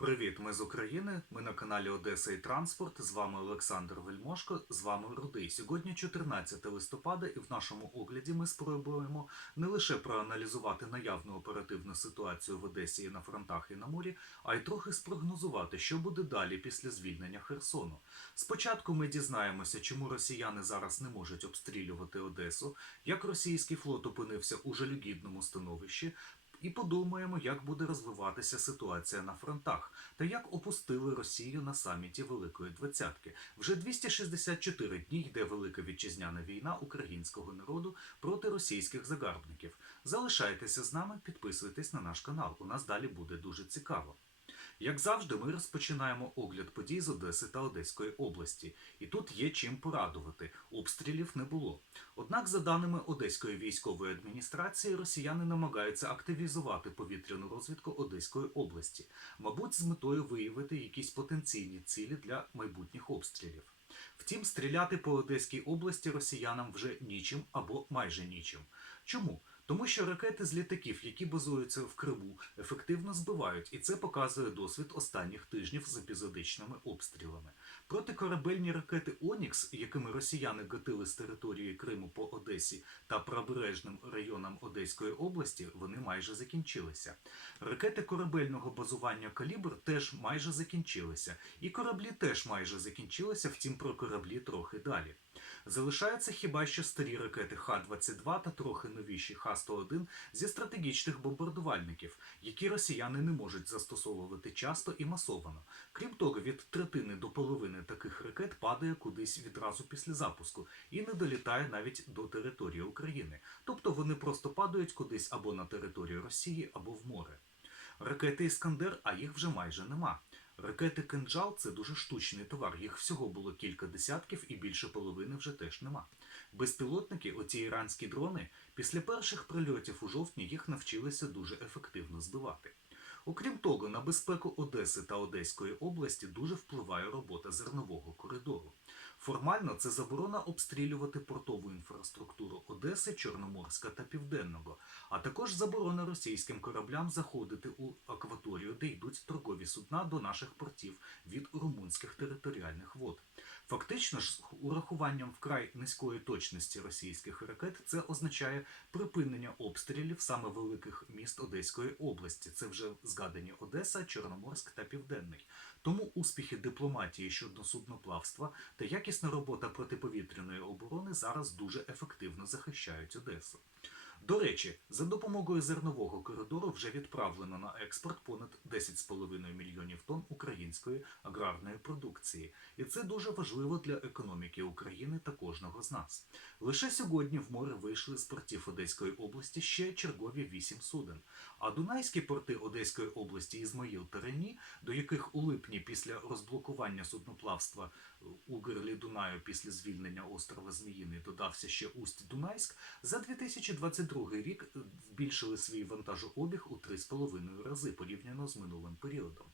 Привіт, ми з України. Ми на каналі Одеса і Транспорт. З вами Олександр Вельмошко. З вами Рудий. Сьогодні 14 листопада, і в нашому огляді ми спробуємо не лише проаналізувати наявну оперативну ситуацію в Одесі і на фронтах і на морі, а й трохи спрогнозувати, що буде далі після звільнення Херсону. Спочатку ми дізнаємося, чому росіяни зараз не можуть обстрілювати Одесу, як російський флот опинився у жалюгідному становищі. І подумаємо, як буде розвиватися ситуація на фронтах, та як опустили Росію на саміті Великої Двадцятки. Вже 264 дні йде велика вітчизняна війна українського народу проти російських загарбників. Залишайтеся з нами, підписуйтесь на наш канал. У нас далі буде дуже цікаво. Як завжди, ми розпочинаємо огляд подій з Одеси та Одеської області, і тут є чим порадувати. Обстрілів не було. Однак, за даними Одеської військової адміністрації, росіяни намагаються активізувати повітряну розвідку Одеської області, мабуть, з метою виявити якісь потенційні цілі для майбутніх обстрілів. Втім, стріляти по Одеській області росіянам вже нічим або майже нічим. Чому? Тому що ракети з літаків, які базуються в Криму, ефективно збивають, і це показує досвід останніх тижнів з епізодичними обстрілами. Протикорабельні ракети Онікс, якими росіяни гатили з території Криму по Одесі та прибережним районам Одеської області, вони майже закінчилися. Ракети корабельного базування Калібр теж майже закінчилися, і кораблі теж майже закінчилися, втім про кораблі трохи далі. Залишаються хіба що старі ракети Х-22 та трохи новіші Х-101 зі стратегічних бомбардувальників, які росіяни не можуть застосовувати часто і масовано. Крім того, від третини до половини таких ракет падає кудись відразу після запуску і не долітає навіть до території України. Тобто вони просто падають кудись або на територію Росії, або в море. Ракети Іскандер, а їх вже майже нема. Ракети кинджал це дуже штучний товар. Їх всього було кілька десятків і більше половини вже теж нема. Безпілотники, оці іранські дрони, після перших прильотів у жовтні їх навчилися дуже ефективно збивати. Окрім того, на безпеку Одеси та Одеської області дуже впливає робота зернового коридору. Формально це заборона обстрілювати портову інфраструктуру Одеси, Чорноморська та Південного, а також заборона російським кораблям заходити у акваторію, де йдуть торгові судна до наших портів від румунських територіальних вод. Фактично ж, з урахуванням вкрай низької точності російських ракет, це означає припинення обстрілів саме великих міст Одеської області. Це вже згадані Одеса, Чорноморськ та Південний. Тому успіхи дипломатії щодо судноплавства та якісна робота протиповітряної оборони зараз дуже ефективно захищають Одесу. До речі, за допомогою зернового коридору вже відправлено на експорт понад 10,5 мільйонів тонн української аграрної продукції, і це дуже важливо для економіки України та кожного з нас. Лише сьогодні в море вийшли з портів Одеської області ще чергові вісім суден. А Дунайські порти Одеської області Ізмаїл та Рені, до яких у липні після розблокування судноплавства у гирлі Дунаю після звільнення острова Зміїний додався ще Усть Дунайськ, за 2022 рік збільшили свій вантажообіг у 3,5 рази порівняно з минулим періодом.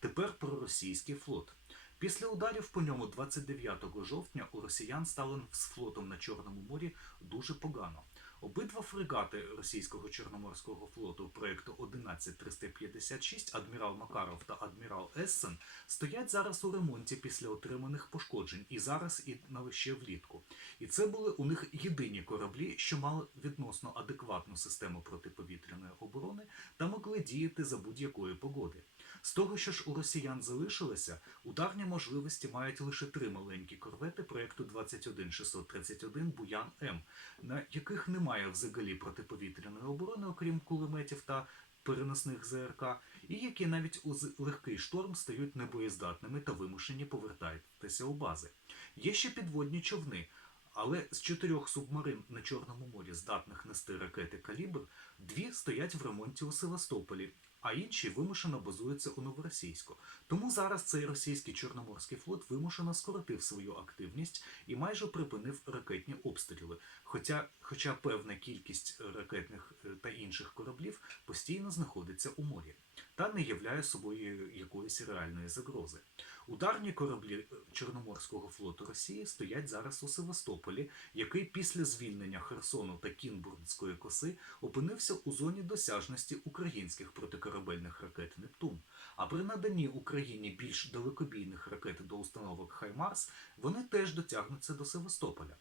Тепер про російський флот. Після ударів по ньому 29 жовтня у росіян стало з флотом на Чорному морі дуже погано. Обидва фрегати російського чорноморського флоту проєкту 11356 адмірал Макаров та адмірал Ессен стоять зараз у ремонті після отриманих пошкоджень і зараз і на ще влітку. І це були у них єдині кораблі, що мали відносно адекватну систему протиповітряної оборони та могли діяти за будь-якої погоди. З того, що ж у росіян залишилося, ударні можливості мають лише три маленькі корвети проєкту 21631 Буян М, на яких немає взагалі протиповітряної оборони, окрім кулеметів та переносних ЗРК, і які навіть у легкий шторм стають небоєздатними та вимушені повертатися у бази. Є ще підводні човни. Але з чотирьох субмарин на Чорному морі, здатних нести ракети калібр, дві стоять в ремонті у Севастополі, а інші вимушено базуються у Новоросійську. Тому зараз цей російський чорноморський флот вимушено скоротив свою активність і майже припинив ракетні обстріли. Хоча, хоча певна кількість ракетних е, та інших кораблів постійно знаходиться у морі та не являє собою якоїсь реальної загрози. Ударні кораблі е, Чорноморського флоту Росії стоять зараз у Севастополі, який після звільнення Херсону та Кінбурнської коси опинився у зоні досяжності українських протикорабельних ракет Нептун. А при наданні Україні більш далекобійних ракет до установок Хаймарс вони теж дотягнуться до Севастополя.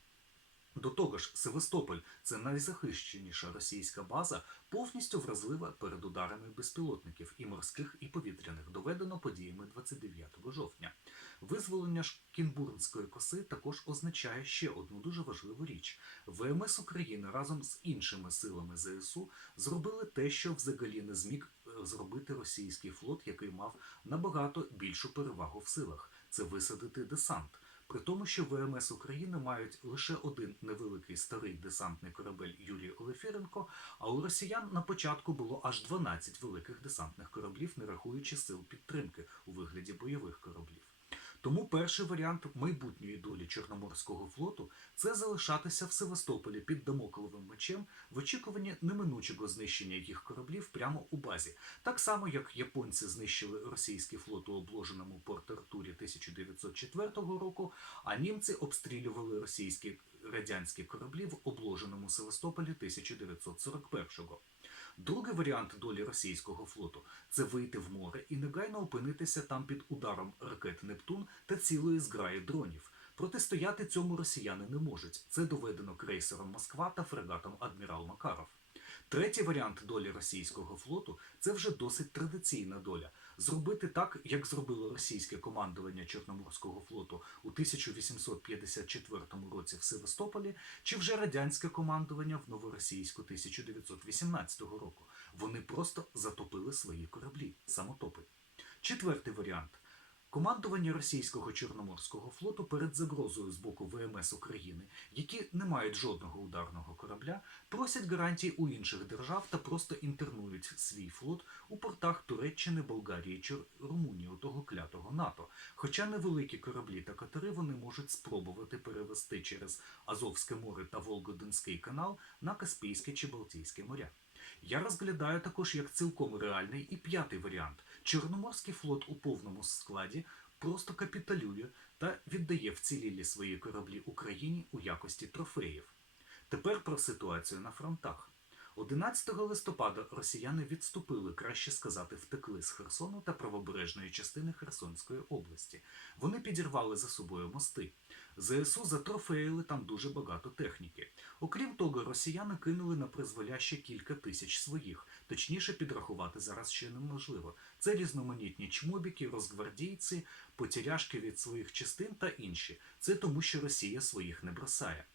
До того ж, Севастополь це найзахищеніша російська база, повністю вразлива перед ударами безпілотників і морських, і повітряних, доведено подіями 29 жовтня. Визволення ж Кінбурнської коси також означає ще одну дуже важливу річ: ВМС України разом з іншими силами ЗСУ зробили те, що взагалі не зміг е, зробити російський флот, який мав набагато більшу перевагу в силах це висадити десант. При тому, що ВМС України мають лише один невеликий старий десантний корабель Юрій Олефіренко, а у росіян на початку було аж 12 великих десантних кораблів, не рахуючи сил підтримки у вигляді бойових кораблів. Тому перший варіант майбутньої долі Чорноморського флоту це залишатися в Севастополі під дамокловим мечем в очікуванні неминучого знищення їх кораблів прямо у базі, так само як японці знищили російський флот у обложеному Порт Артурі 1904 року, а німці обстрілювали російські радянські кораблі в обложеному Севастополі 1941-го. Другий варіант долі російського флоту це вийти в море і негайно опинитися там під ударом ракет Нептун та цілої зграї дронів. Протистояти цьому росіяни не можуть. Це доведено крейсером Москва та фрегатом Адмірал Макаров. Третій варіант долі російського флоту це вже досить традиційна доля. Зробити так, як зробило російське командування Чорноморського флоту у 1854 році в Севастополі, чи вже радянське командування в новоросійську 1918 року. Вони просто затопили свої кораблі, самотопи. Четвертий варіант. Командування російського Чорноморського флоту перед загрозою з боку ВМС України, які не мають жодного ударного корабля, просять гарантій у інших держав та просто інтернують свій флот у портах Туреччини, Болгарії чи Румунії, у того клятого НАТО. Хоча невеликі кораблі та катери вони можуть спробувати перевести через Азовське море та Волгодонський канал на Каспійське чи Балтійське моря. Я розглядаю також як цілком реальний і п'ятий варіант. Чорноморський флот у повному складі просто капіталює та віддає вцілілі свої кораблі Україні у якості трофеїв. Тепер про ситуацію на фронтах. 11 листопада росіяни відступили, краще сказати, втекли з Херсону та правобережної частини Херсонської області. Вони підірвали за собою мости. ЗСУ затрофеїли там дуже багато техніки. Окрім того, росіяни кинули на призволяще кілька тисяч своїх, точніше підрахувати зараз ще неможливо. Це різноманітні чмобіки, розгвардійці, потіряшки від своїх частин та інші. Це тому, що Росія своїх не бросає.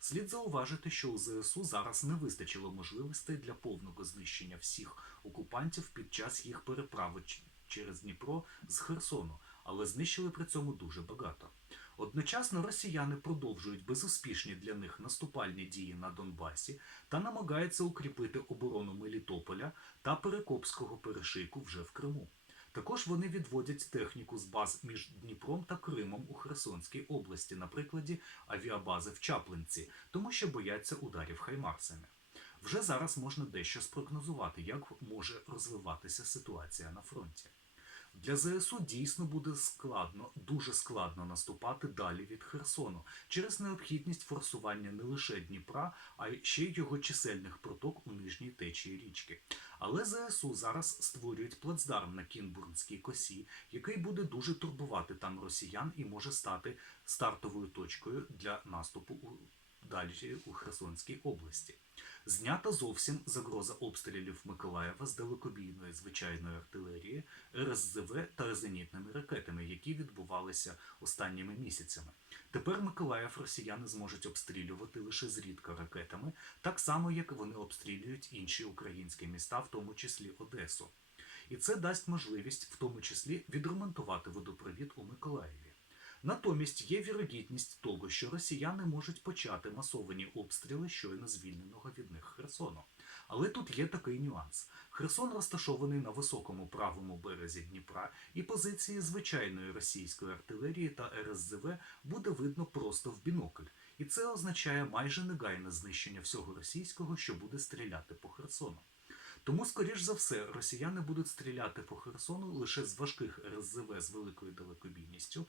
Слід зауважити, що у ЗСУ зараз не вистачило можливостей для повного знищення всіх окупантів під час їх переправи через Дніпро з Херсону, але знищили при цьому дуже багато. Одночасно росіяни продовжують безуспішні для них наступальні дії на Донбасі та намагаються укріпити оборону Мелітополя та Перекопського перешийку вже в Криму. Також вони відводять техніку з баз між Дніпром та Кримом у Херсонській області, на прикладі авіабази в Чаплинці, тому що бояться ударів хаймарсами. Вже зараз можна дещо спрогнозувати, як може розвиватися ситуація на фронті. Для ЗСУ дійсно буде складно, дуже складно наступати далі від Херсону через необхідність форсування не лише Дніпра, а й ще й його чисельних проток у нижній течії річки. Але ЗСУ зараз створюють плацдарм на Кінбурнській косі, який буде дуже турбувати там росіян і може стати стартовою точкою для наступу у далі у Херсонській області. Знята зовсім загроза обстрілів Миколаєва з далекобійної звичайної артилерії, РСЗВ та зенітними ракетами, які відбувалися останніми місяцями. Тепер Миколаїв росіяни зможуть обстрілювати лише зрідка ракетами, так само як вони обстрілюють інші українські міста, в тому числі Одесу. І це дасть можливість, в тому числі, відремонтувати водопровід у Миколаєві. Натомість є вірогідність того, що росіяни можуть почати масовані обстріли щойно звільненого від них Херсону. Але тут є такий нюанс: Херсон розташований на високому правому березі Дніпра, і позиції звичайної російської артилерії та РСЗВ буде видно просто в бінокль. І це означає майже негайне знищення всього російського, що буде стріляти по Херсону. Тому, скоріш за все, росіяни будуть стріляти по Херсону лише з важких РСЗВ з великою далекобійністю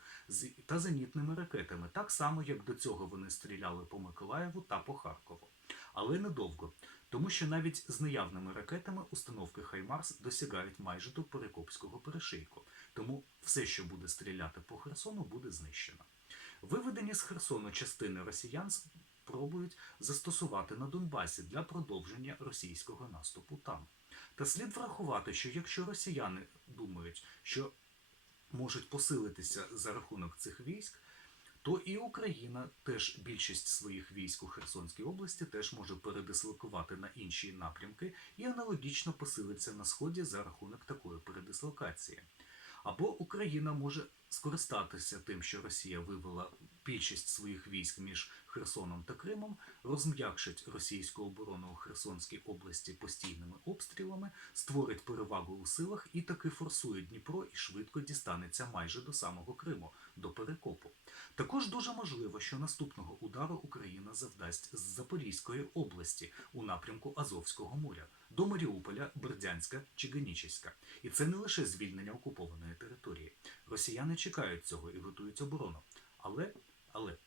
та зенітними ракетами, так само як до цього вони стріляли по Миколаєву та по Харкову. Але недовго, тому що навіть з наявними ракетами установки Хаймарс досягають майже до Перекопського перешийку. Тому все, що буде стріляти по Херсону, буде знищено. Виведені з Херсону частини росіян спробують застосувати на Донбасі для продовження російського наступу там. Та слід врахувати, що якщо росіяни думають, що можуть посилитися за рахунок цих військ, то і Україна теж більшість своїх військ у Херсонській області теж може передислокувати на інші напрямки і аналогічно посилиться на сході за рахунок такої передислокації. Або Україна може скористатися тим, що Росія вивела більшість своїх військ між Херсоном та Кримом, розм'якшить російську оборону у Херсонській області постійними обстрілами, створить перевагу у силах і таки форсує Дніпро і швидко дістанеться майже до самого Криму, до Перекопу. Також дуже можливо, що наступного удару Україна завдасть з Запорізької області у напрямку Азовського моря до Маріуполя, Бердянська чи Генічеська. І це не лише звільнення окупованої території. Росіяни чекають цього і готують оборону. Але, але.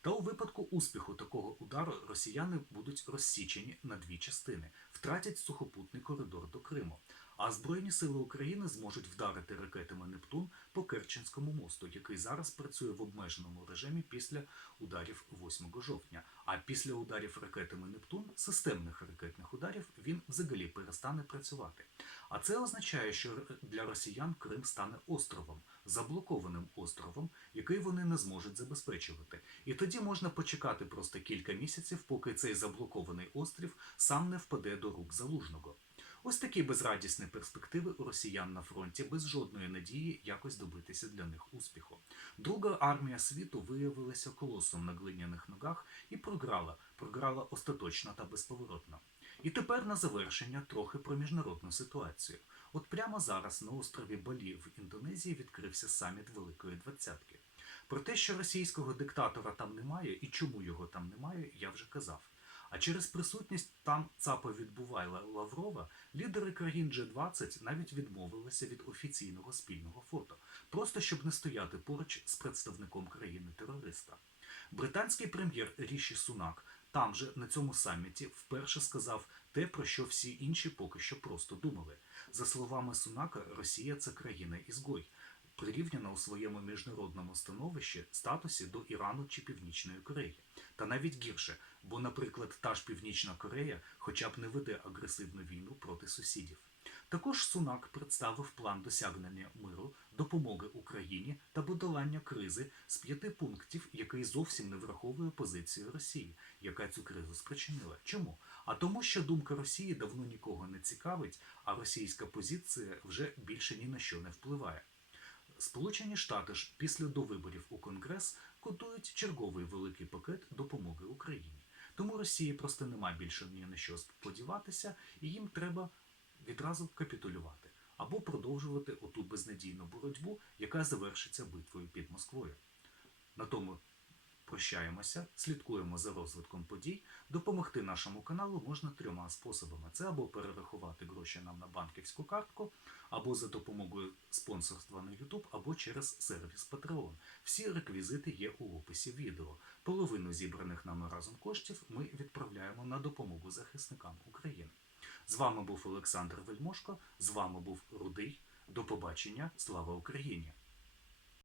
Та у випадку успіху такого удару росіяни будуть розсічені на дві частини, втратять сухопутний коридор до Криму. А Збройні сили України зможуть вдарити ракетами Нептун по Керченському мосту, який зараз працює в обмеженому режимі після ударів 8 жовтня. А після ударів ракетами Нептун, системних ракетних ударів, він взагалі перестане працювати. А це означає, що для росіян Крим стане островом, заблокованим островом, який вони не зможуть забезпечувати. І тоді можна почекати просто кілька місяців, поки цей заблокований острів сам не впаде до рук залужного. Ось такі безрадісні перспективи у росіян на фронті без жодної надії якось добитися для них успіху. Друга армія світу виявилася колосом на глиняних ногах і програла, програла остаточно та безповоротно. І тепер на завершення трохи про міжнародну ситуацію. От прямо зараз на острові Балі в Індонезії відкрився саміт Великої Двадцятки. Про те, що російського диктатора там немає і чому його там немає, я вже казав. А через присутність там ЦАПа відбувайла Лаврова, лідери країн G20 навіть відмовилися від офіційного спільного фото, просто щоб не стояти поруч з представником країни-терориста. Британський прем'єр Ріші Сунак там же на цьому саміті вперше сказав те, про що всі інші поки що просто думали. За словами Сунака, Росія це країна-ізгой, прирівняна у своєму міжнародному становищі статусі до Ірану чи Північної Кореї. Та навіть гірше, бо, наприклад, та ж Північна Корея хоча б не веде агресивну війну проти сусідів. Також Сунак представив план досягнення миру, допомоги Україні та подолання кризи з п'яти пунктів, який зовсім не враховує позицію Росії, яка цю кризу спричинила. Чому? А тому, що думка Росії давно нікого не цікавить, а російська позиція вже більше ні на що не впливає. Сполучені Штати ж після довиборів у Конгрес готують черговий великий пакет допомоги Україні. Тому Росії просто нема більше ні на що сподіватися, і їм треба відразу капітулювати або продовжувати оту безнадійну боротьбу, яка завершиться битвою під Москвою. На тому прощаємося, слідкуємо за розвитком подій. Допомогти нашому каналу можна трьома способами: це або перерахувати гроші нам на банківську картку, або за допомогою спонсорства на YouTube, або через сервіс Patreon. Всі реквізити є у описі відео. Половину зібраних нами разом коштів ми відправляємо на допомогу захисникам України. З вами був Олександр Вельмошко, з вами був Рудий. До побачення. Слава Україні!